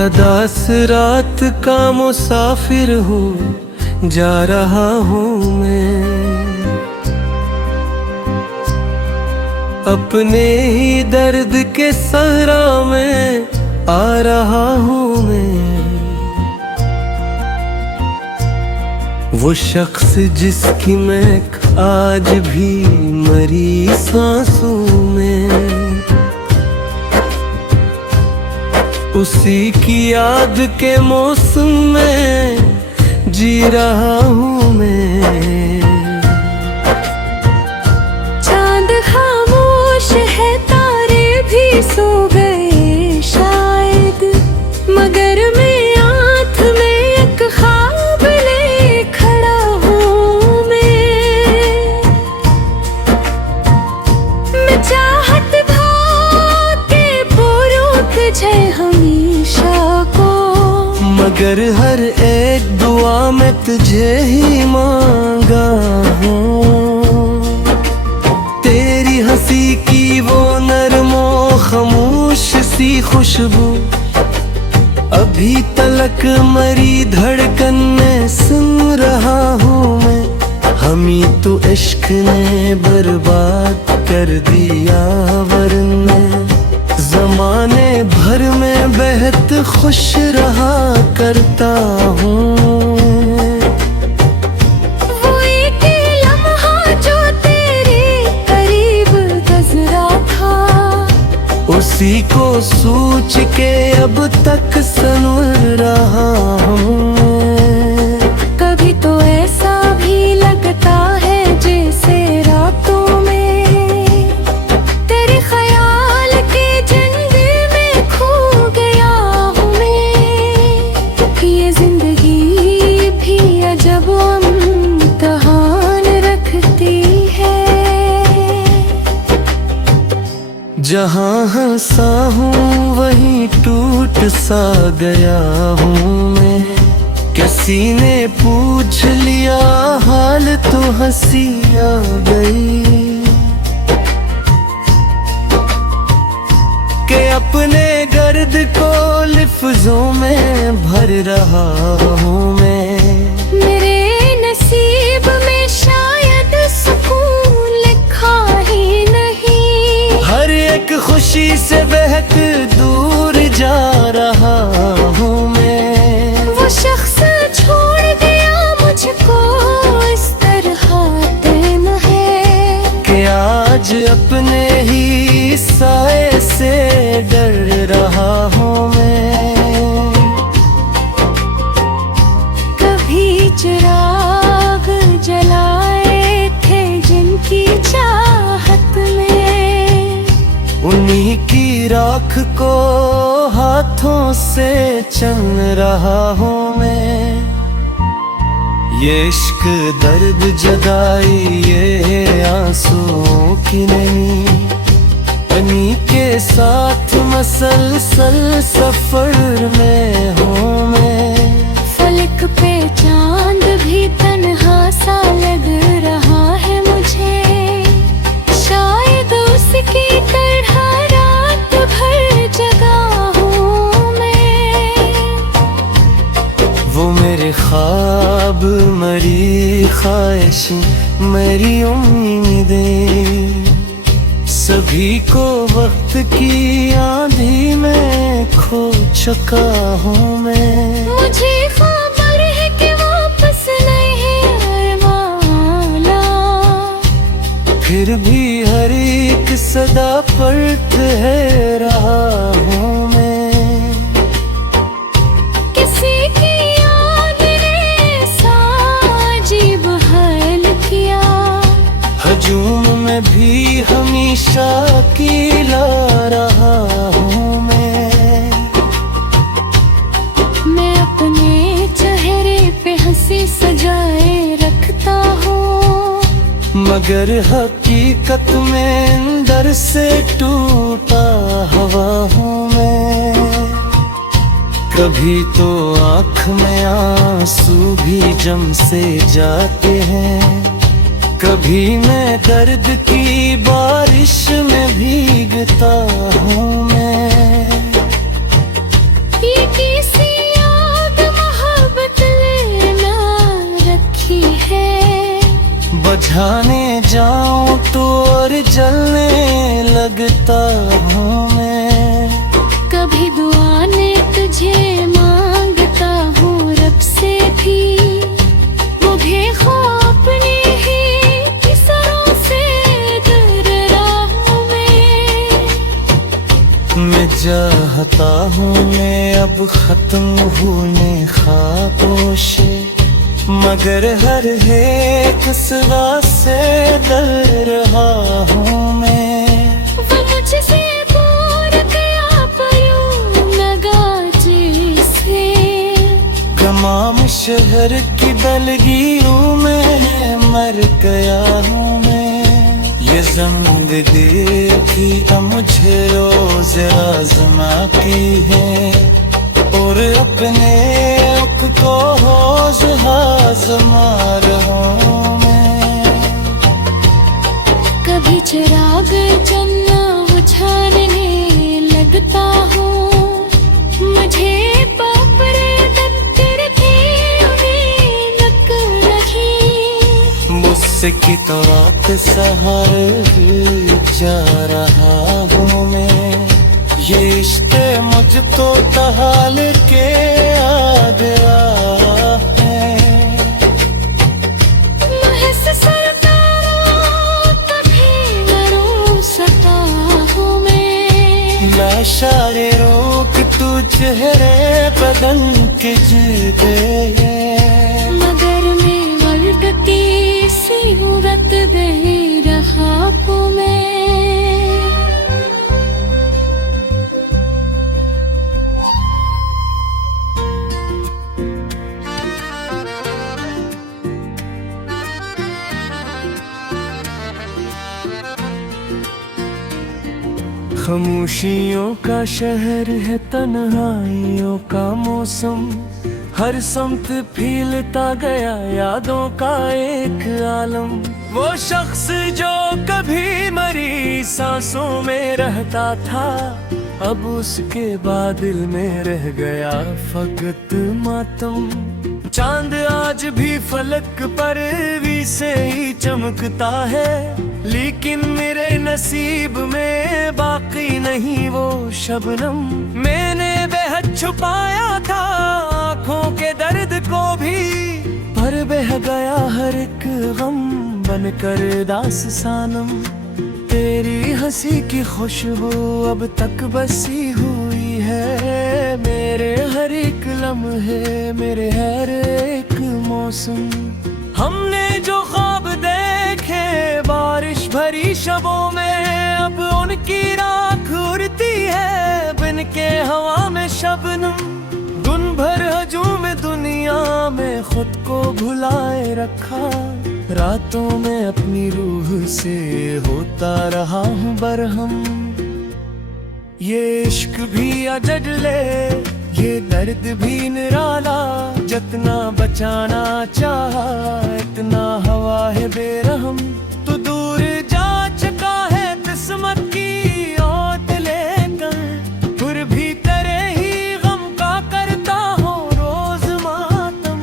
अदास रात का मुसाफिर हूँ, जा रहा हूँ मैं अपने ही दर्द के सहरा में, आ रहा हूँ मैं। वो शख्स जिसकी महक आज भी मरी सांसों में, उसी की याद के मौसम में जी रहा हूँ मैं। चांद खामोश है, तारे भी सो गए शायद, मगर मैं आँख में एक ख्वाब ले खड़ा हूँ मैं चाहत भाके पूरूं तुझे हमेशा को, मगर हर एक दुआ में तुझे ही मांगा हूँ। तेरी हंसी की वो नरमो खामोश सी खुशबू, अभी तलक मरी धड़कन में सुन रहा हूँ मैं। हमी तो इश्क ने बर्बाद कर दिया, वरना ज़माने भर में बेहद खुश रहा करता हूँ। वो एक लम्हा जो तेरे करीब गुज़रा था, उसी को सोच के अब तक सुन रहा हूँ। कभी तो ऐसा भी लगता है जैसे रातों में तेरे ख्याल के जंगल में खो गया हूँ मैं। ये जिंदगी भी अजब इम्तिहान रखती है, जहाँ हंसा हूँ वहीं टूट सा गया हूँ मैं। किसी ने पूछ लिया हाल तो हंसी आ गई, कि अपने गर्द को लिफ्जों में भर रहा हूँ मैं। मेरे नसीब में शायद सुकून लिखा ही नहीं, हर एक खुशी से बहक दूर जा रहा हूँ मैं। वो शख्स छोड़ गया मुझको इस तरह दिन है, कि आज अपने ही साए से डर रहा हूँ मैं। कभी चिराग जलाए थे जिनकी चाहत में, उन्हीं की राख को हाथों से चल रहा हूँ मैं। ये इश्क दर्द जुदाई ये आंसुओं की नहीं, उन्हीं के साथ मसलसल सफर में हूँ मैं। फलक पे चांद भी तन्हा सा लग रहा है मुझे, शायद उसकी तरह रात भर जगा हूँ मैं। वो मेरे ख्वाब मरी ख्वाहिशें मेरी उम्मीदें, सभी को वक्त की आंधी में खो चुका हूँ मैं। मुझे खबर है कि वापस नहीं वाला, फिर भी हर एक सदा पर ठहरा हूँ मैं। किसी की याद ने साजीब हल किया, हजूम में भी हमेशा की ला रहा हूँ मैं अपने चेहरे पे हंसी सजाए रखता हूँ, मगर हकीकत में अंदर से टूटा हुआ हूँ मैं। कभी तो आँख में आंसू भी जम से जाते हैं, कभी मैं दर्द की बारिश में भीगता हूँ मैं। ये बुझाने जाऊं तो और जलने लगता हूँ मैं। कभी दुआ ने तुझे मांगता हूँ रब से भी, वो भी अपने ही किसरों से डर रहा हूँ मैं चाहता हूँ मैं अब खत्म होने ख्वाबों से, मगर हर एक सदा से डर रहा हूँ मैं। वो मुझसे दूर गया पयूं लगा जैसे, तमाम शहर की दलगियों में मर गया हूँ मैं। ये जिंदगी की मुझे रोज आज़मा की है, और अपने आप को होश आज़मा रहा हूँ मैं। कभी चिराग जलना बुझाने लगता हूँ, मुझे बापरे दफ्तर भी उन्हें लग रही। मुझसे की तो रात सहारे जा रहा हूँ मैं। ये इश्क़ मुझको तहाल के आ गया है। महज सरकारों कभी बरसता हूँ मैं। लाशारे रोक तू चेहरे बदन के गए, मगर मैं वल्गती सी उड़त दे रहा हूँ मैं। खामोशियों का शहर है, तन्हाइयों का मौसम, हर समत फीलता गया यादों का एक आलम। वो शख्स जो कभी मरी सांसों में रहता था, अब उसके बाद दिल में रह गया फकत मातम। चांद आज भी फलक पर भी से ही चमकता है, लेकिन मेरे नसीब में बाकी नहीं वो शबनम। मैंने बेहद छुपाया था आँखों के दर्द को भी, पर बह गया हर एक गम बनकर दास्तानम। तेरी हंसी की खुशबू अब तक बसी हुई है मेरे हर एक लम्हे, मेरे हर एक मौसम। हमने जो ख्वाब देखे बारिश भरी शबों में, अब उनकी राख उड़ती है बिन के हवा में शबनम। दिन भर हजूम दुनिया में खुद को भुलाए रखा, रातों में अपनी रूह से होता रहा हूँ बरहम। ये इश्क भी अजड ले, ये दर्द भी निराला, जितना बचाना चाहा इतना हवा है बेरहम। तू दूर जा चुका है किस्मत की ओट लेकर, फिर भी तेरे ही गम का करता हूँ रोज मातम।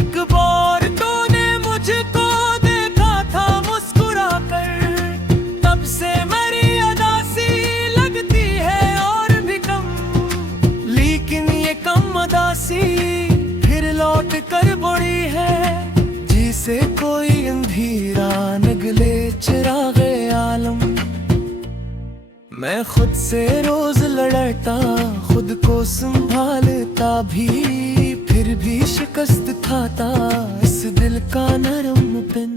एक बार तूने मुझको देखा था मुस्कुरा कर, तब से मेरी अदासी लगती है और भी कम। लेकिन ये कम अदासी फिर लौट कर बड़ी है, जिसे कोई अंधेरा निगले चिरागे आलम। मैं खुद से रोज लड़ता, खुद को संभालता भी, फिर भी शिकस्त खाता इस दिल का नरम पिन।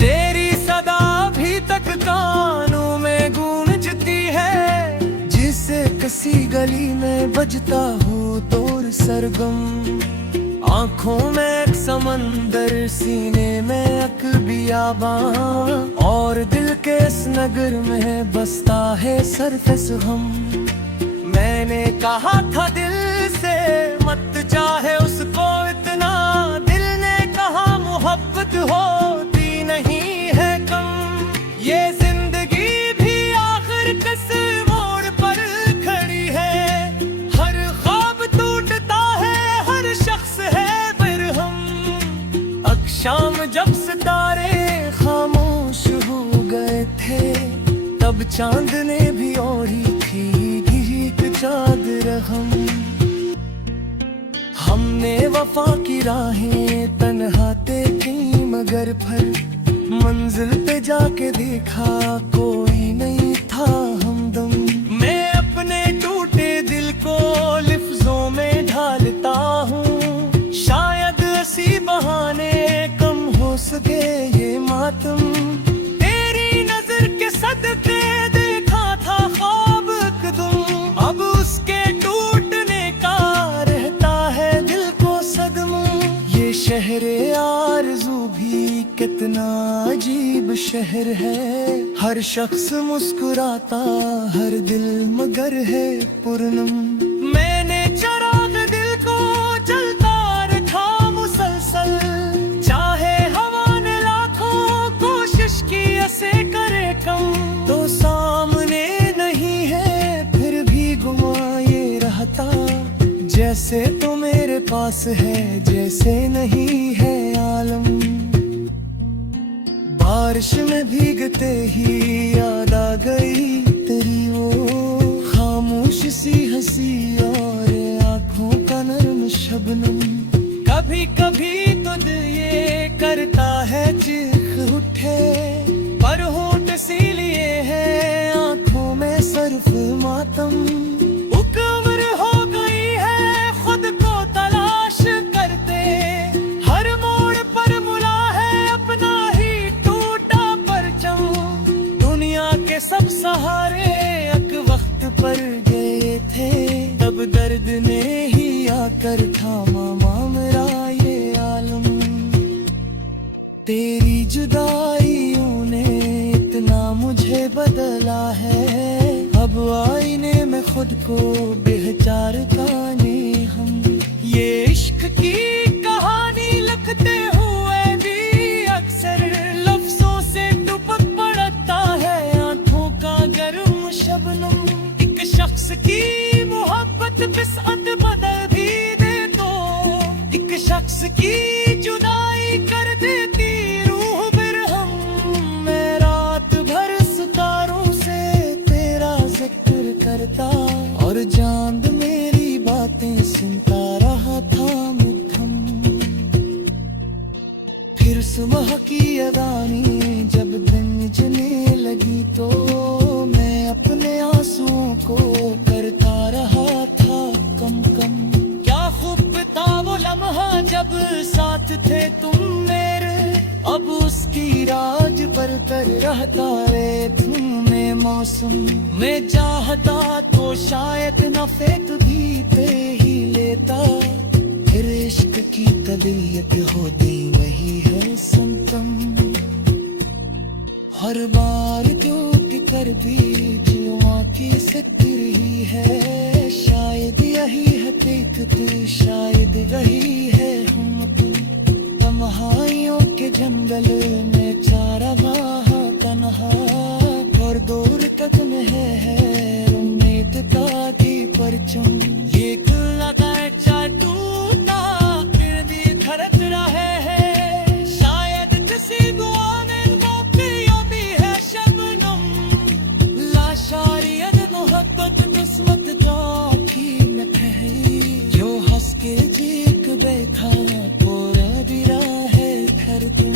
तेरी सदा भी तक कानों में गूंजती है, जिसे किसी गली में बजता हो तोर सरगम। आँखों में एक समंदर, सीने में एक बियाबान, और दिल के इस नगर में बसता है सरफस हम। मैंने कहा था दिल से मत चाहे उसको इतना, दिल ने कहा मोहब्बत होती नहीं है कम। ये जिंदगी भी आखिर किस मोड़ पर खड़ी है, हर ख्वाब टूटता है, हर शख्स है बिरहम। शाम चांद ने भी ओढ़ी थी एक चादर हमने वफा की राहें तन्हा देखी, मगर फिर मंजिल पे जाके देखा कोई नहीं था हमदम। मैं अपने टूटे दिल को लिफ्जों में ढालता हूँ, शायद इसी बहाने कम हो सके ये मातम। तेरी नजर के सदके देखा था ख्वाब कदम, अब उसके टूटने का रहता है दिल को सदमा। ये शहरे आरज़ू भी कितना अजीब शहर है, हर शख्स मुस्कुराता हर दिल मगर है पुरनम। मैंने चराग दिल को जलता रखा मुसलसल, चाहे हवा ने लाखों कोशिश की ऐसे करे कम। तो सामने नहीं है फिर भी गुमा ये रहता, जैसे तो मेरे पास है जैसे नहीं है आलम। बारिश में भीगते ही याद आ गई तेरी वो खामोश सी हंसी और आँखों का नरम शबनम। कभी कभी तो दिल ये करता है चीख उठे, पर होंठ इसीलिए है आँखों में सर्फ मातम। उम्र हो गई है खुद को तलाश करते, हर मोड़ पर मुला है अपना ही टूटा परचम। दुनिया के सब सहारे एक वक्त पर गए थे, तब दर्द ने ही आकर थामा मेरा ये आलम। तेरी जुदाइयों ने इतना मुझे बदला है, अब आईने में खुद को बेचार ताने हम। ये इश्क की कहानी लिखते हुए भी अक्सर लफ्जों से टपक पड़ता है आंखों का गर्म शबनम। एक शख्स की मोहब्बत बिस्अत बदल भी दे तो, एक शख्स की जुदाई कर देती रूह बिरहम। मैं रात भर सितारों से तेरा जिक्र करता, और चांद मेरी बातें सुनता रहा था मुद्दम। फिर सुबह की अदानी जब दिन जलने लगी, तो मैं अपने आंसुओं को करता रहा था कम कम। क्या खूब था वो लम्हा जब साथ थे तुम मेरे, अब उसकी राज पर कर रहता रे तुम्हें मौसम। मैं चाहता तो शायद नफेत भी पे ही लेता, फिर इश्क की तबीयत होती वही है संतम। हर बार टूट कर भी जो आँखी सितर ही है, शायद यही हकीकत शायद रही है हम तुम। तन्हाइयों के जंगल में चारागाह तन्हा, और दूर तक में है उम्मीद का की परचम। ये खुला का टूटा फिर भी खरच रहे हैं, शायद किसी दुआ में मौकियों भी है शबनम। लाशारियत मोहब्बत किस्मत जो की न ठहरी, जो हंस के जीक बैठा पूरा बिरा है घर तुम।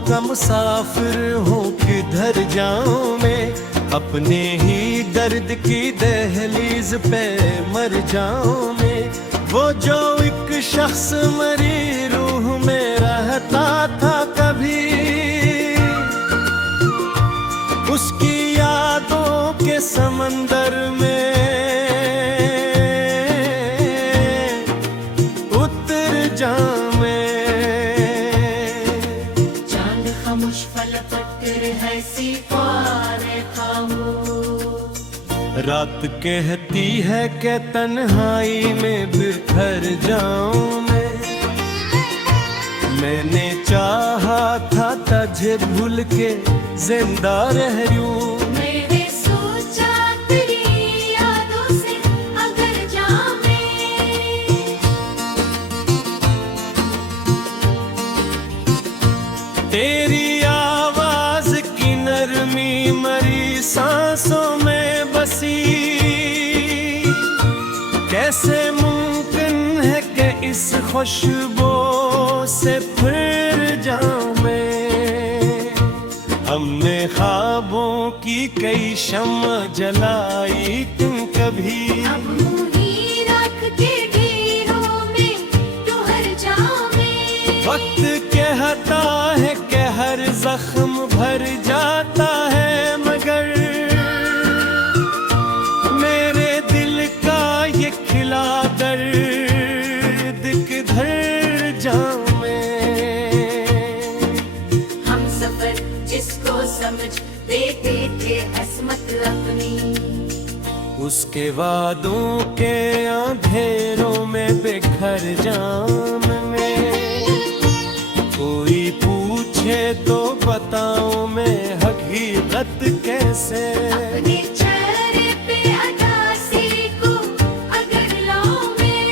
का मुसाफिर हूँ, किधर जाऊँ मैं, अपने ही दर्द की दहलीज पे मर जाऊँ मैं। वो जो एक शख्स मरी रूह में रहता था कभी, उसकी यादों के समंदर में उतर जाऊं मैं। चांद खामोश फलक है सितारे खामोश, रात कहती है कि तन्हाई में बिखर जाऊं मैं। मैंने चाहा था तुझे भूल के जिंदा रह लूं, मैंने सोचा तेरी यादों से अगर जाऊं तेरी आवाज की नरमी मरी सांसों में बसी। कैसे मुमकिन है कि इस खुशबू से फिर जाऊं मैं। हमने ख्वाबों की कई शम्मा जलाई, तुम कभी अब मुही राख के ढेरों में ठहर जाऊं मैं। वक्त कहता है कि हर जख्म भर जाता है, मगर मेरे दिल का ये खिला दर्द किधर जाऊं मैं। हम सफर जिसको समझ देते थे असमत अपनी, उसके वादों के अंधेरों में बिखर जाऊं मैं। कोई पूछे तो बताऊं मैं हकीकत कैसे, अपने चेहरे पे अदासी को अगर लाऊं मैं।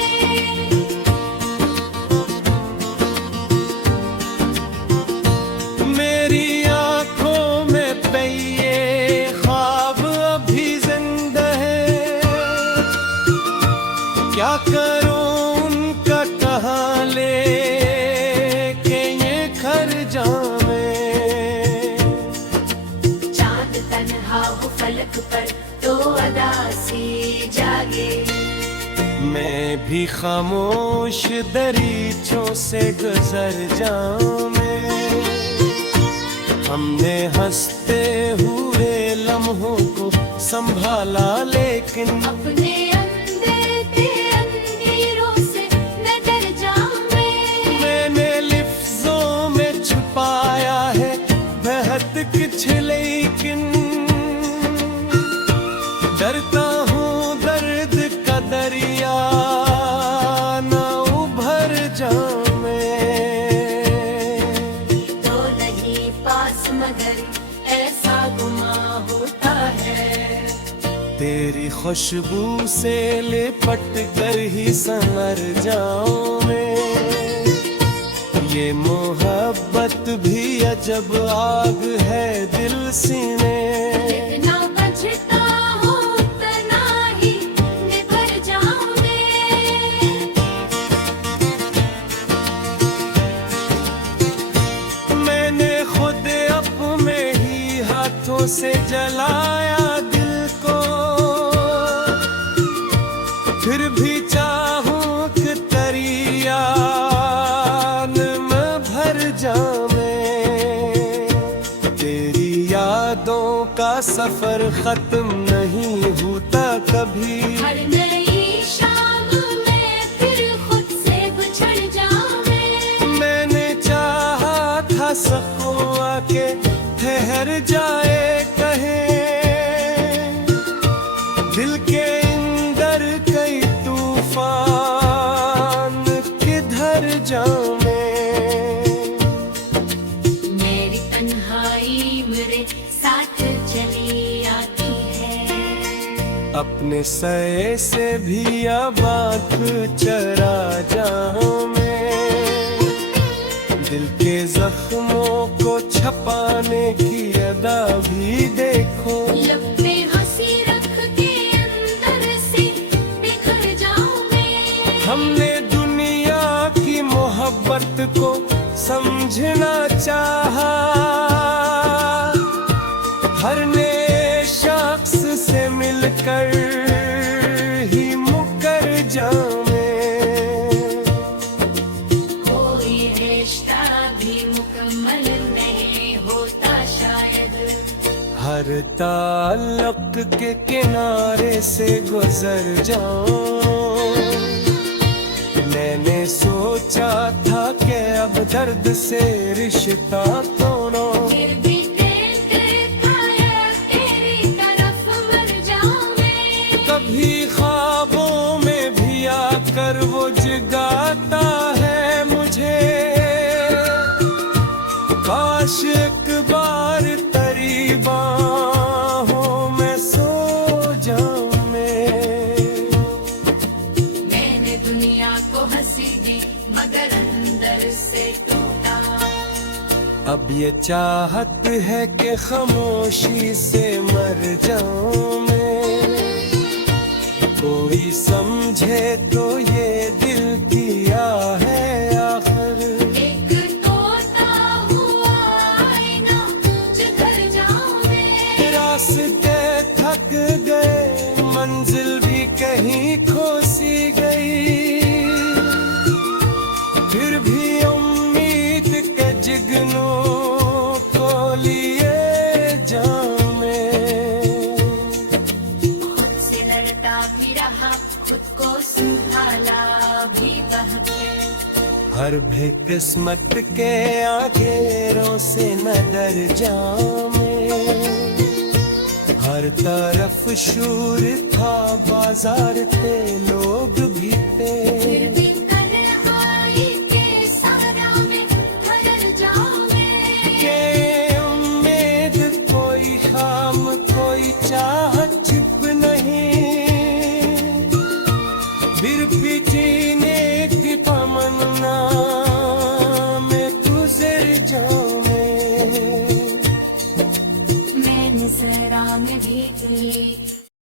मेरी आंखों में पे ख्वाब अभी जिंदा है। क्या करूं उनका कहाँ ले के ये खर जाऊं मैं। चांद तन्हा हो फलक पर तो अदासी जागे, मैं भी खामोश दरीचों से गुजर जाऊं मैं। हमने हंसते हुए लम्हों को संभाला, लेकिन अपने अंदर के अंधेरों से न डर जाऊं मैं। मैंने लिफ्ज़ों में छुपाया है बहुत कुछ, लेकिन डरता हूँ दर्द का दरिया न उभर जाऊं मैं। तो नहीं पास मगर ऐसा गुमा होता है, तेरी खुशबू से लिपट कर ही संवर जाऊं मैं। ये मोहब्बत भी अजब आग है दिल सीने, जितना बचता हूँ उतना ही निभर जाऊं मैं। मैंने खुद अपने ही हाथों से जलाया दिल को, फिर भी चाहूं कि तेरी याद में भर जाऊं मैं। तेरी यादों का सफर खत्म नहीं होता कभी, हर नई शाम में फिर खुद से बिछड़ जाऊं मैं। मैंने चाहा था सकों आके ठहर जाए कहे, दिल के अंदर कई तूफान किधर जाऊं मैं। मेरी तन्हाई मेरे साथ चली आती है, अपने सए से भी अब आँख चरा जाऊं मैं। दिल के जख्मों को छपाने की अदा भी देखो, लब पे हंसी रख के अंदर से बिखर जाऊं मैं। हमने दुनिया की मोहब्बत को समझ समझना चाहा, हर नए शख्स से मिलकर ही मुकर जाऊं। कोई रिश्ता भी मुकम्मल नहीं होता शायद, हर ताल्लुक के किनारे से गुजर जाऊं। मैंने सोचा था कि अब दर्द से रिश्ता तोड़ो, फिर भी दिल कहता है तेरी तरफ मर जाऊं मैं। कभी ख्वाबों में भी आकर वो जगाता है मुझे। काश एक बार तेरी बाहों में सो जाऊं मैं। मैंने दुनिया को हंसी दी मगर अंदर से टूटा। अब ये चाहत है कि खामोशी से मर जाऊं मैं। कोई समझे तो ये दिल किया है आखिर। एक तोता हुआ आईना जिधर जाऊं मैं। रास्ते थक गए, मंजिल भी कहीं खो सी गई। फिर भी उम्मीद के जिगनों को लिए जाऊं मैं। खुद से लड़ता भी रहा, खुद को संभाला भी बहके। हर भी किस्मत के आखेरों से न डर जाऊं मैं। हर तरफ शूर था, बाजार थे, लोग भी थे। फिर भी तन्हाई के साया में ठहर जाऊं मैं। के उम्मीद कोई खाम, कोई चाहत छिप नहीं। फिर भी जीने की तमन्ना में गुजर जाऊं मैं। मैंने सहरा में भीग ली